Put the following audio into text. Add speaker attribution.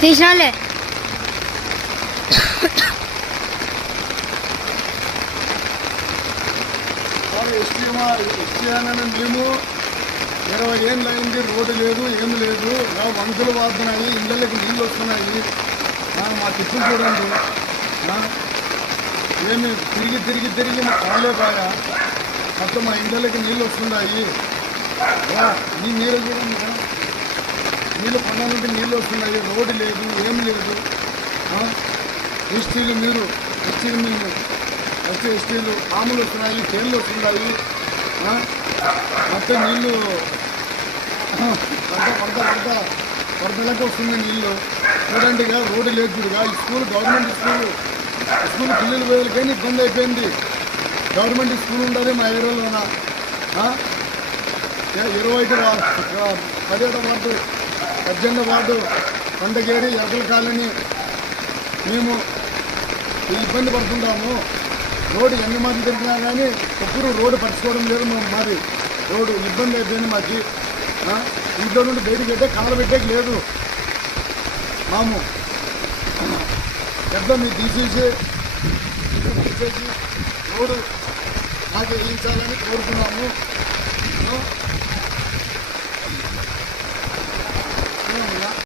Speaker 1: తీసినాలే
Speaker 2: వాళ్ళు మేము ఇరవై ఏళ్ళు అయింది రోడ్డు లేదు ఏం లేదు. వంతులు వాడుతున్నాయి ఇళ్ళకి నీళ్ళు వస్తున్నాయి. మా తిప్పులు చూడండి. ఏమి తిరిగి తిరిగి తిరిగి మా కాళ్ళే బాగా మొత్తం మా ఇళ్ళకి నీళ్ళు వస్తున్నాయి. నీ ఈ నీరు చూడండి నీళ్ళు కొనాలంటే నీళ్ళు వస్తున్నాయి. రోడ్డు లేదు ఏమి లేదు. ఎస్టీలు మీరు ఎస్టీలు మేము ఎస్టీ ఎస్టీలు పాములు వస్తున్నాయి తేళ్ళు వస్తున్నాయి. మొత్తం నీళ్ళు ఆ, వరద వరద వరద వరదలకు వస్తుంది నీళ్ళు. చూడండిగా రోడ్డు లేదు చూడుగా ఈ స్కూల్ గవర్నమెంట్ స్కూల్ స్కూల్ పిల్లలు పోయేకైనా ఇబ్బంది అయిపోయింది. గవర్నమెంట్ స్కూల్ ఉండాలి మా ఏరియాలోన? ఇరవై ఐదు వా- పద్దెనిమిదో వార్డు కొండగేరి ఎర్రల కాలనీ. మేము ఇబ్బంది పడుతున్నాము రోడ్డు ఎన్ని మంది తిరిగినా కానీ ఎప్పుడు రోడ్డు పరచుకోవడం లేదు మేము మరి రోడ్డు ఇబ్బంది అయిపోయింది మాకు. ఇంట్లో నుండి బయటకు పెట్టే కాలు పెట్టేకి లేదు. మాము. పెద్ద మీరు తీసేసి తీసేసి రోడ్డు మాకు వేయించాలని కోరుతున్నాము.